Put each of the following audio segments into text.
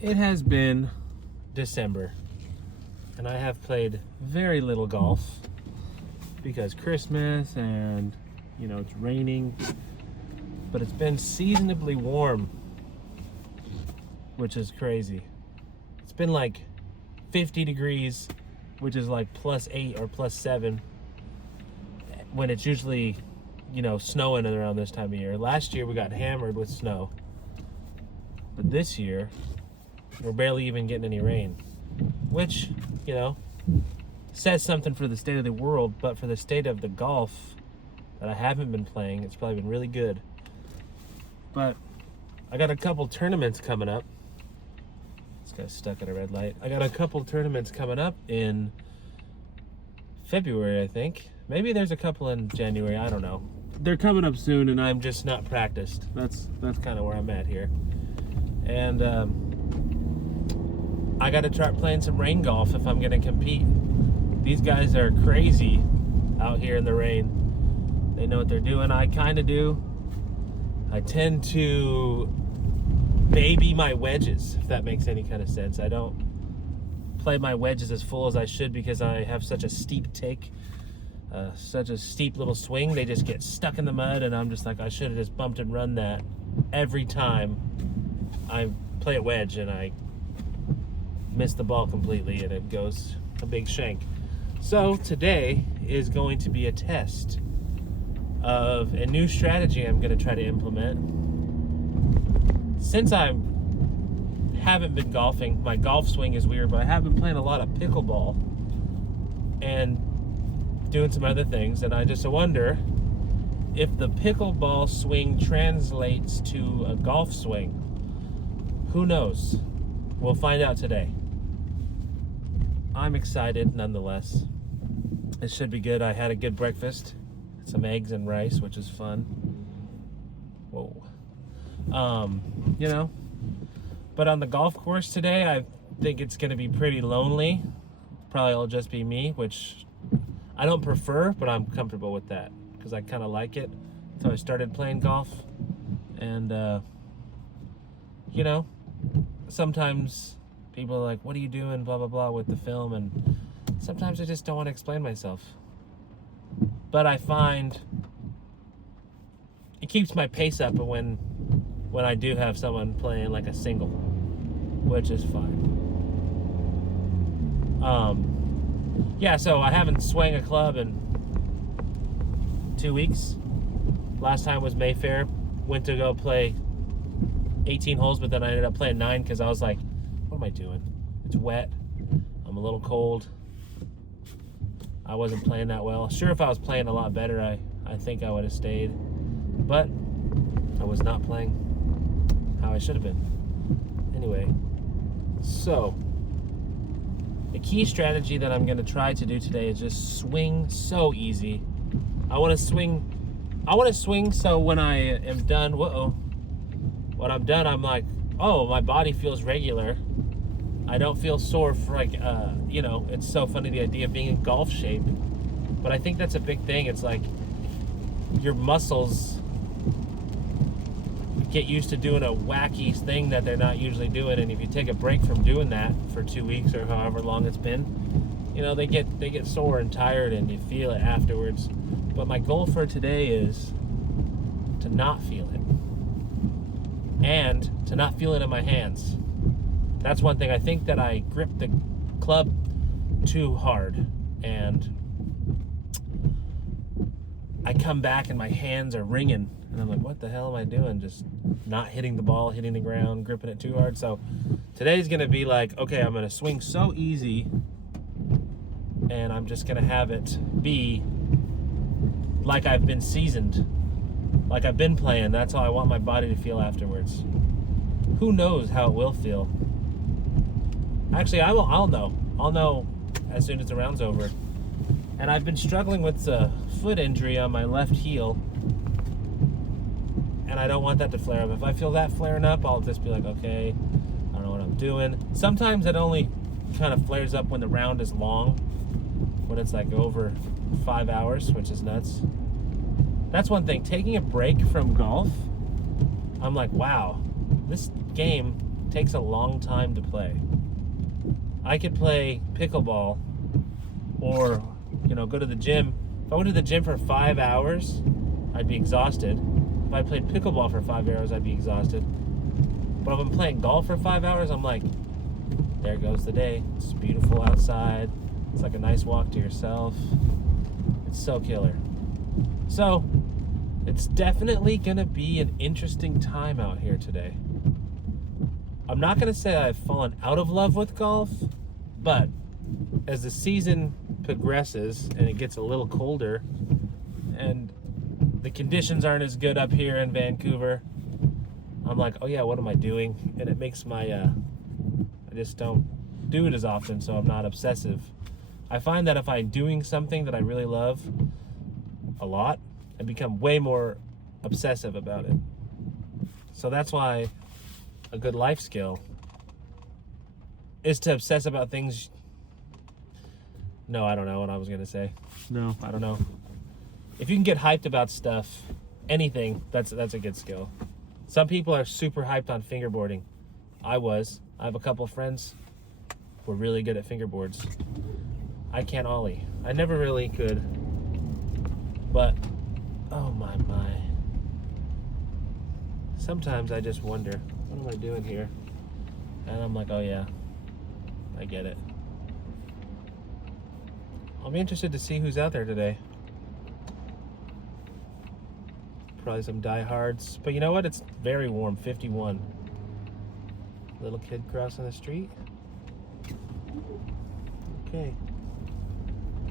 It has been December, and I have played very little golf because Christmas and, it's raining, but it's been seasonably warm, which is crazy. It's been like 50 degrees, which is like +8 or +7, when it's usually, snowing around this time of year. Last year we got hammered with snow, but this year we're barely even getting any rain, which, says something for the state of the world, but for the state of the golf that I haven't been playing, it's probably been really good. But I got a couple tournaments coming up. This guy's stuck at a red light. I got a couple tournaments coming up in February, I think. Maybe there's a couple in January, I don't know. They're coming up soon, and I'm just not practiced. That's kind of where I'm at here. And I got to try playing some rain golf if I'm going to compete. These guys are crazy out here in the rain. They know what they're doing. I kind of do. I tend to baby my wedges, if that makes any kind of sense. I don't play my wedges as full as I should because I have such a steep take, such a steep little swing. They just get stuck in the mud, and I'm just like, I should have just bumped and run that every time I play a wedge, and I miss the ball completely, and it goes a big shank. So today is going to be a test of a new strategy I'm going to try to implement. Since I haven't been golfing, my golf swing is weird, but I have been playing a lot of pickleball and doing some other things, and I just wonder if the pickleball swing translates to a golf swing. Who knows? We'll find out today. I'm excited nonetheless. It should be good. I had a good breakfast. Some eggs and rice, which is fun. Whoa. But on the golf course today, I think it's going to be pretty lonely. Probably it'll just be me, which I don't prefer, but I'm comfortable with that because I kind of like it. So I started playing golf, and sometimes people are like, what are you doing, blah, blah, blah, with the film, and sometimes I just don't want to explain myself. But I find it keeps my pace up when I do have someone playing like a single, which is fine. So I haven't swung a club in 2 weeks. Last time was Mayfair. Went to go play 18 holes, but then I ended up playing 9 because I was like, what am I doing? It's wet. I'm a little cold. I wasn't playing that well. Sure, if I was playing a lot better, I think I would have stayed. But I was not playing how I should have been. Anyway, so the key strategy that I'm going to try to do today is just swing so easy. I want to swing so when I am done, when I'm done, I'm like, oh, my body feels regular. I don't feel sore for it's so funny, the idea of being in golf shape. But I think that's a big thing. It's like your muscles get used to doing a wacky thing that they're not usually doing, and if you take a break from doing that for 2 weeks or however long it's been, they get sore and tired, and you feel it afterwards. But my goal for today is to not feel it, and to not feel it in my hands. That's one thing. I think that I grip the club too hard, and I come back and my hands are ringing, and I'm like, what the hell am I doing? Just not hitting the ball, hitting the ground, gripping it too hard. So today's going to be like, okay, I'm going to swing so easy, and I'm just going to have it be like I've been seasoned, like I've been playing. That's how I want my body to feel afterwards. Who knows how it will feel? Actually, I'll know. I'll know as soon as the round's over. And I've been struggling with a foot injury on my left heel, and I don't want that to flare up. If I feel that flaring up, I'll just be like, okay, I don't know what I'm doing. Sometimes it only kind of flares up when the round is long, when it's like over 5 hours, which is nuts. That's one thing. Taking a break from golf, I'm like, wow, this game takes a long time to play. I could play pickleball or, go to the gym. If I went to the gym for 5 hours, I'd be exhausted. If I played pickleball for 5 hours, I'd be exhausted. But if I'm playing golf for 5 hours, I'm like, there goes the day. It's beautiful outside. It's like a nice walk to yourself. It's so killer. So, it's definitely going to be an interesting time out here today. I'm not going to say I've fallen out of love with golf, but as the season progresses and it gets a little colder and the conditions aren't as good up here in Vancouver, I'm like, oh yeah, what am I doing? And it makes my, I just don't do it as often, so I'm not obsessive. I find that if I'm doing something that I really love a lot, I become way more obsessive about it. So that's why a good life skill is to obsess about things. No, I don't know what I was going to say. No, I don't know. If you can get hyped about stuff, anything, that's a good skill. Some people are super hyped on fingerboarding. I have a couple of friends who are really good at fingerboards. I can't ollie. I never really could. But, oh my. Sometimes I just wonder, what am I doing here? And I'm like, oh yeah, I get it. I'll be interested to see who's out there today. Probably some diehards. But you know what? It's very warm, 51. Little kid crossing the street. Okay.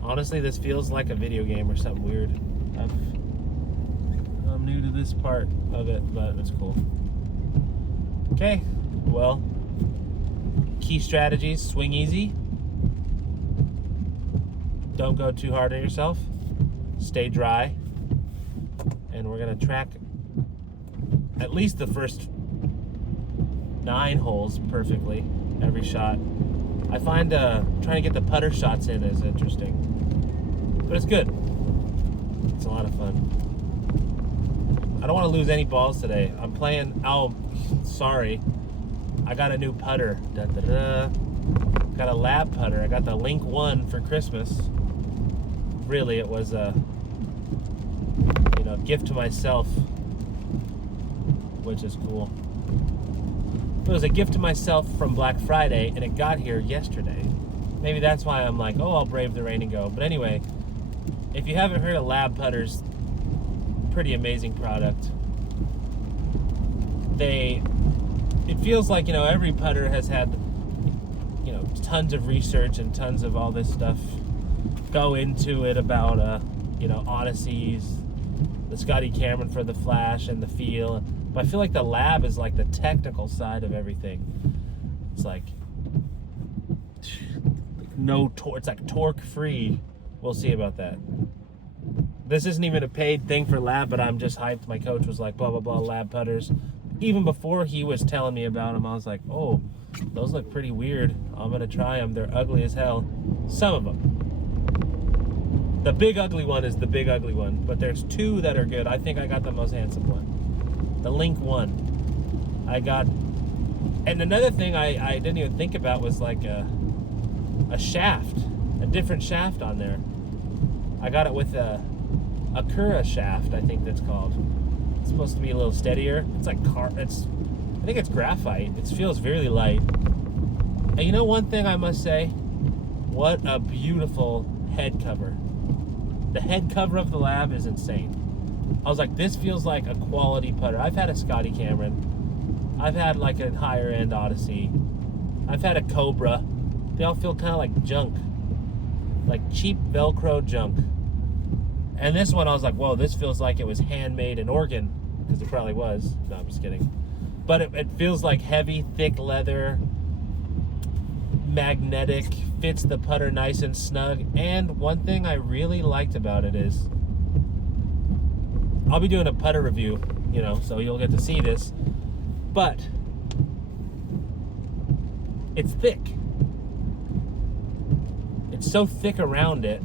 Honestly, this feels like a video game or something weird. I'm new to this part of it, but it's cool. Okay, well, key strategies: swing easy, don't go too hard on yourself, stay dry, and we're gonna track at least the first 9 holes perfectly every shot. I find trying to get the putter shots in is interesting, but it's good. It's a lot of fun. I don't want to lose any balls today. I'm playing. Oh, sorry. I got a new putter. Got a lab putter. I got the Link 1 for Christmas. Really, it was a gift to myself, which is cool. It was a gift to myself from Black Friday, and it got here yesterday. Maybe that's why I'm like, oh, I'll brave the rain and go. But anyway, if you haven't heard of lab putters, pretty amazing product. It feels like, every putter has had, tons of research and tons of all this stuff go into it about, Odysseys, the Scotty Cameron for the flash and the feel. But I feel like the lab is like the technical side of everything. It's like it's like torque free. We'll see about that. This isn't even a paid thing for lab, but I'm just hyped. My coach was like, blah, blah, blah, lab putters. Even before he was telling me about them, I was like, oh, those look pretty weird. I'm going to try them. They're ugly as hell. Some of them. The big ugly one is the big ugly one, but there's 2 that are good. I think I got the most handsome one. The Link 1. I got... And another thing I didn't even think about was like a shaft. A different shaft on there. I got it with a Kura shaft, I think that's called. It's supposed to be a little steadier. It's like I think it's graphite. It feels really light. And one thing I must say, what a beautiful head cover. The head cover of the lab is insane. I was like, this feels like a quality putter. I've had a Scotty Cameron. I've had like a higher end Odyssey. I've had a Cobra. They all feel kind of like junk. Like cheap Velcro junk. And this one, I was like, whoa, this feels like it was handmade in Oregon. Because it probably was. No, I'm just kidding. But it feels like heavy, thick leather, magnetic, fits the putter nice and snug. And one thing I really liked about it is, I'll be doing a putter review, so you'll get to see this. But it's thick. It's so thick around it.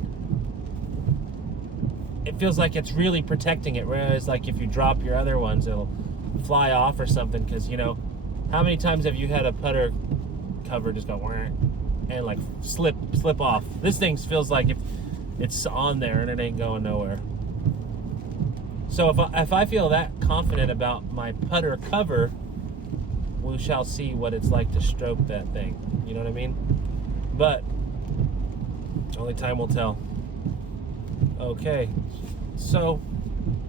It feels like it's really protecting it, whereas like if you drop your other ones, it'll fly off or something, because How many times have you had a putter cover just go and like slip off? This thing feels like if it's on there and it ain't going nowhere. So if I feel that confident about my putter cover, we shall see what it's like to stroke that thing. You know what I mean? But only time will tell. Okay, so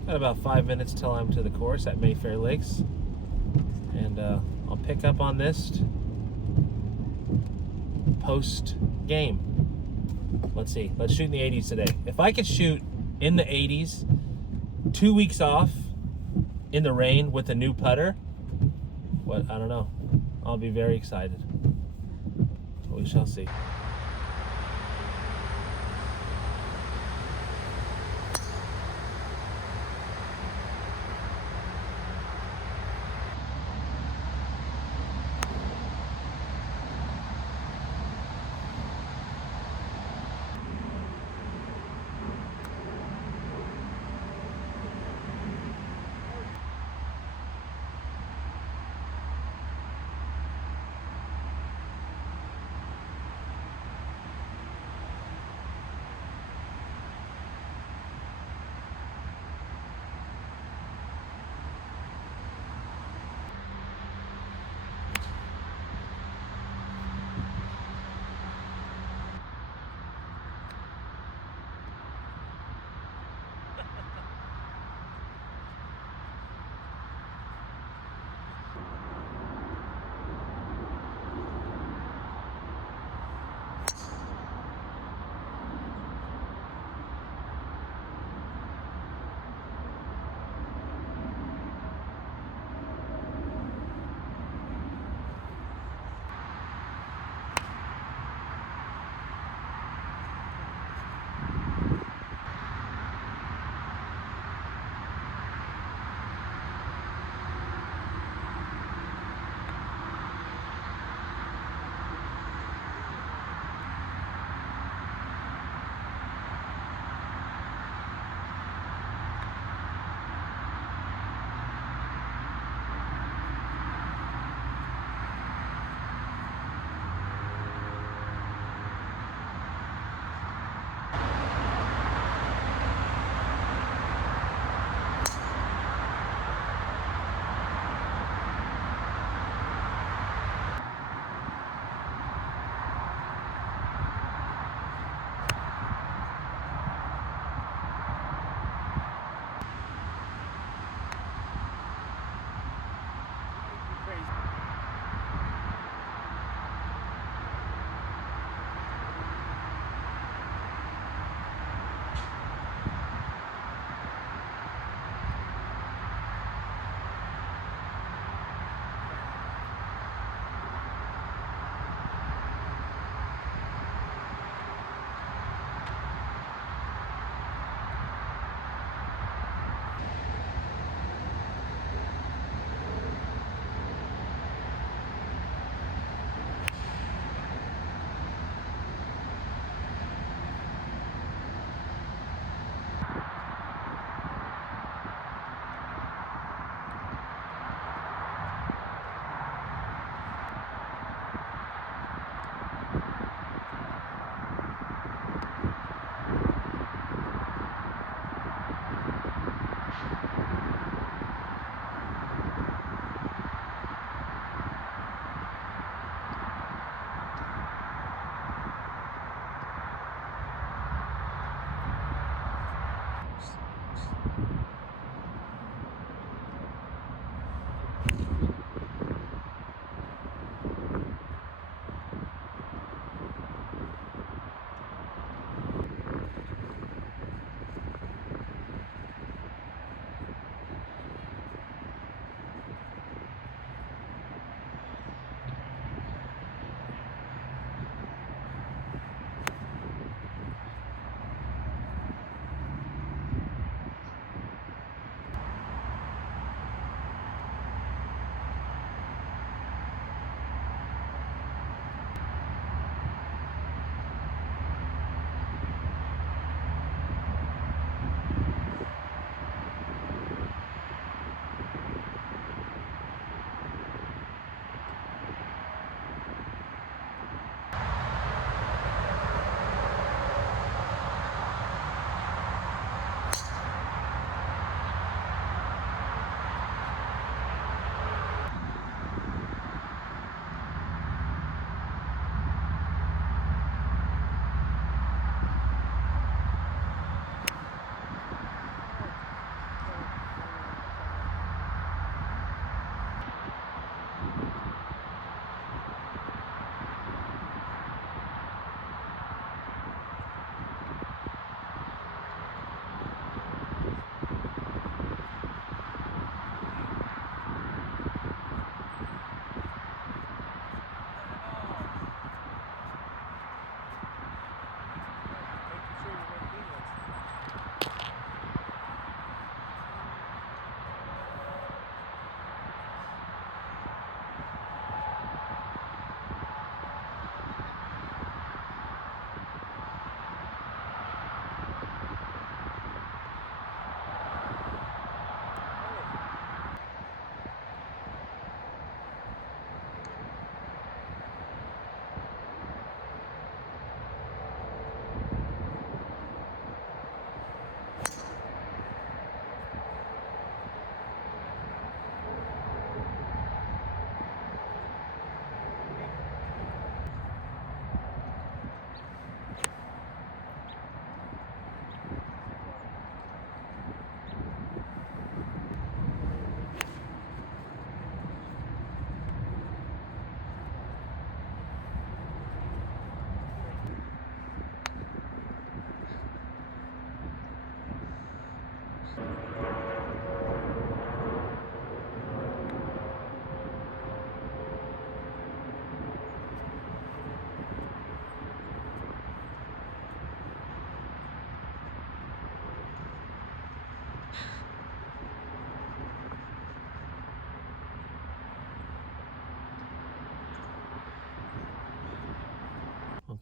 got about 5 minutes till I'm to the course at Mayfair Lakes, and I'll pick up on this post game. Let's see. Let's shoot in the 80s today. If I could shoot in the 80s, 2 weeks off in the rain with a new putter, I don't know. I'll be very excited. We shall see.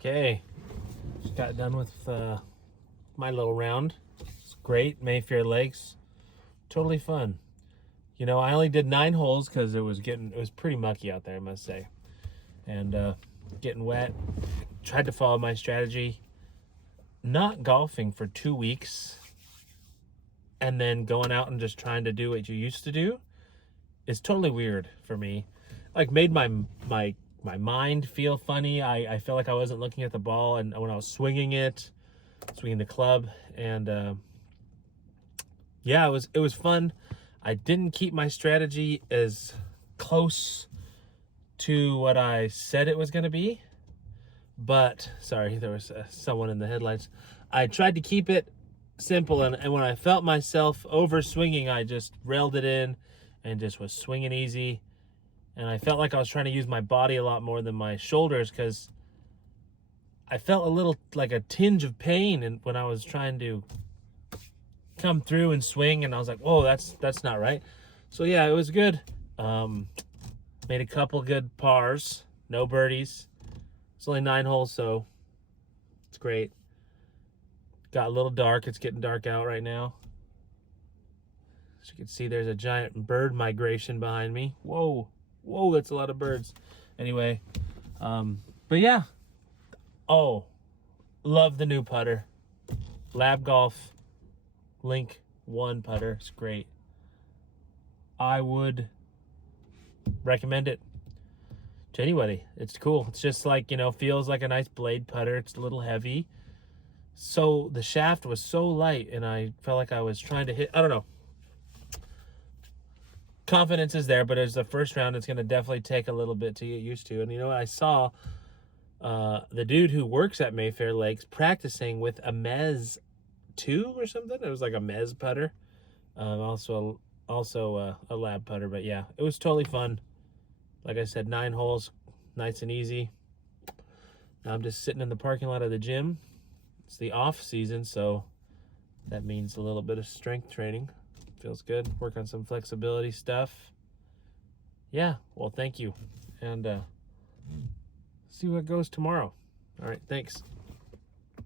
Okay, just got done with my little round. It's great. Mayfair Lakes, totally fun. You know, I only did 9 holes because it was pretty mucky out there, I must say, and getting wet. Tried to follow my strategy. Not golfing for 2 weeks and then going out and just trying to do what you used to do is totally weird for me. Like, made my mind feel funny. I felt like I wasn't looking at the ball, and when I was swinging the club, and yeah, it was fun. I didn't keep my strategy as close to what I said it was going to be, but sorry, there was someone in the headlights. I tried to keep it simple, and when I felt myself over swinging, I just railed it in and just was swinging easy. And I felt like I was trying to use my body a lot more than my shoulders, because I felt a little like a tinge of pain when I was trying to come through and swing, and I was like, whoa, that's not right. So yeah, it was good. Made a couple good pars, no birdies. It's only 9 holes, so it's great. Got a little dark. It's getting dark out right now. As you can see, there's a giant bird migration behind me. Whoa, that's a lot of birds. Anyway, but yeah. Oh, love the new putter. Lab Golf Link 1 putter. It's great. I would recommend it to anybody. It's cool. It's just like, feels like a nice blade putter. It's a little heavy. So the shaft was so light, and I felt like I was trying to hit, I don't know. Confidence is there, but as the first round, it's going to definitely take a little bit to get used to. And I saw the dude who works at Mayfair Lakes practicing with a Mez 2 or something. It was like a Mez putter. Also a lab putter, but yeah, it was totally fun. Like I said, 9 holes, nice and easy. Now I'm just sitting in the parking lot of the gym. It's the off season, so that means a little bit of strength training. Feels good. Work on some flexibility stuff. Yeah, well, thank you. And see what goes tomorrow. All right, thanks.